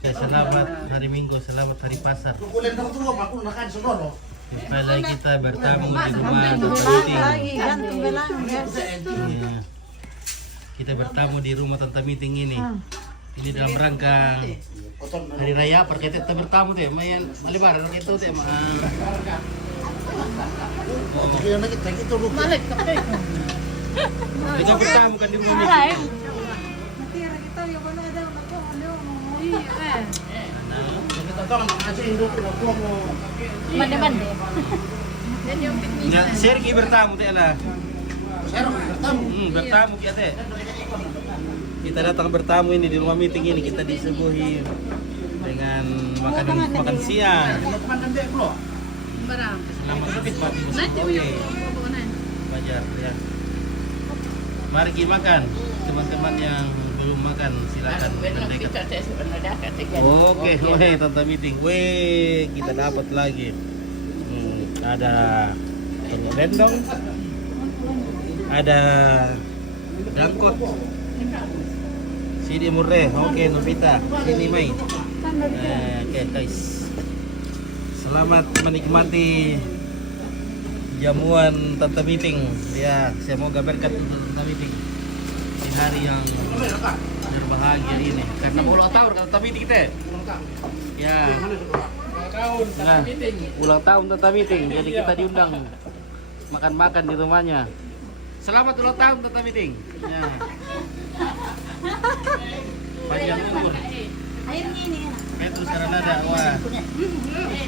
Ya, selamat hari Minggu, selamat hari pasar. Kukulen dong tuh, aku nakan sodoro. Jumpa lagi kita bertamu di rumah Tante Meeting. Iya. Kita bertamu di rumah Tante Meeting ini. Ini dalam rangka hari raya, pergi kita bertamu tuh, main lebaran itu tuh, Kaya na kita gitu lu. Balik kape. Kita bertamu kan di rumah Meeting. Natira kita yung wala daw na ko ano. Iya. Kita tahu makasih hidup aku mau. Mande-mande. Dan yung picnic. Nggak, Sergi bertamu tuh lah. Saya bertamu. Bertamu kita. Kita datang bertamu ini di rumah meeting ini, kita disuguhi dengan makan siang. Teman dia bro. Barang. Selamat menikmati. Nanti Oke, yung pupunan. wajar ya. Mari kita makan. Teman-teman yang belum makan silakan mendekat. Oke, weh Tante Meeting. Weh, kita dapat lagi. Ada telur dendong. Ada dangkot. Sini murre. Oke, Novita. Sini Mai. Oke, guys. Selamat menikmati jamuan Tante Meeting. Ya, semoga berkat untuk Tante Meeting di hari yang berbahagia ini. Karena ulang tahun Tante Meeting kita. Ya. Nah, ulang tahun Tante Meeting. Jadi kita diundang makan-makan di rumahnya. Selamat ulang tahun Tante Meeting. Ya. Panjang umur. Airnya ini enak. Petrus Aranada. Wah.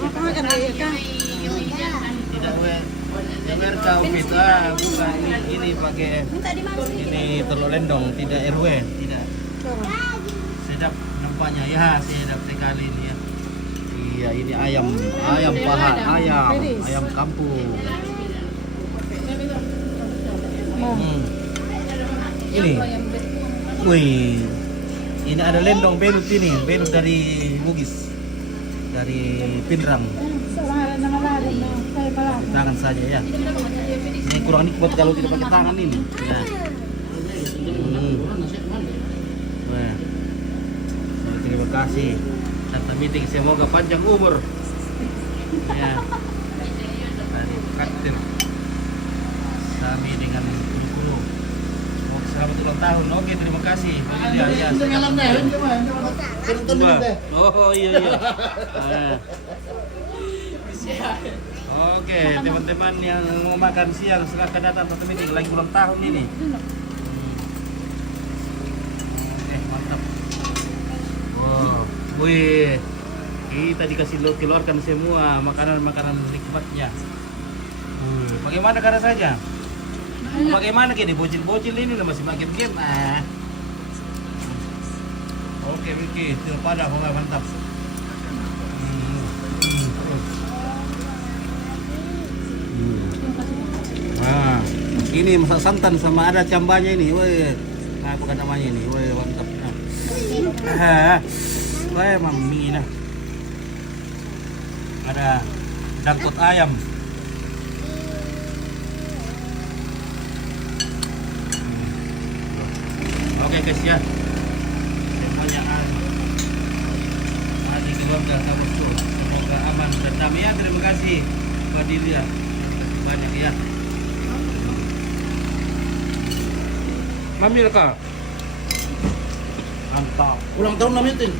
Makan aja kan. Tidak Jangan kau kita bukan ini pakai ini telur lendong, tidak RW, tidak. Sedap nampaknya ya, sedap sekali ini ya. Iya, ini ayam paha, ayam kampung. Ini, wih, ini ada lendong belut ini, belut dari Bugis, dari Pinrang. Tangan saja ya. Ini kurang nikmat kalau tidak pakai tangan ini. Nah. Wah. Terima kasih. Tante Meeting semoga panjang umur. Ya. Dari karakter Sami dengan guru. Oh, selamat ulang tahun. Oke, terima kasih. Ya, oh iya. Oke, teman-teman yang mau makan siang silakan datang Tante Meeting lagi ulang tahun ini. Oke, mantap. Wow, wih, kita dikasih keluarkan semua makanan-makanan nikmatnya. Bagaimana karena saja? Bagaimana gini bocil-bocil ini masih makin game Oke, terima pada mantap. Nah, ini masak santan sama ada cambanya ini, woi, nah bukan namanya ini, woi mantap. Woi mami nah, ada dangkot ayam. Oke guys ya, semuanya ada keluarga kamu tuh, semoga aman dan damai ya. Terima kasih Fadilia, terima kasih banyak ya. Mamil ka. Mantap. Ulang tahun na meeting.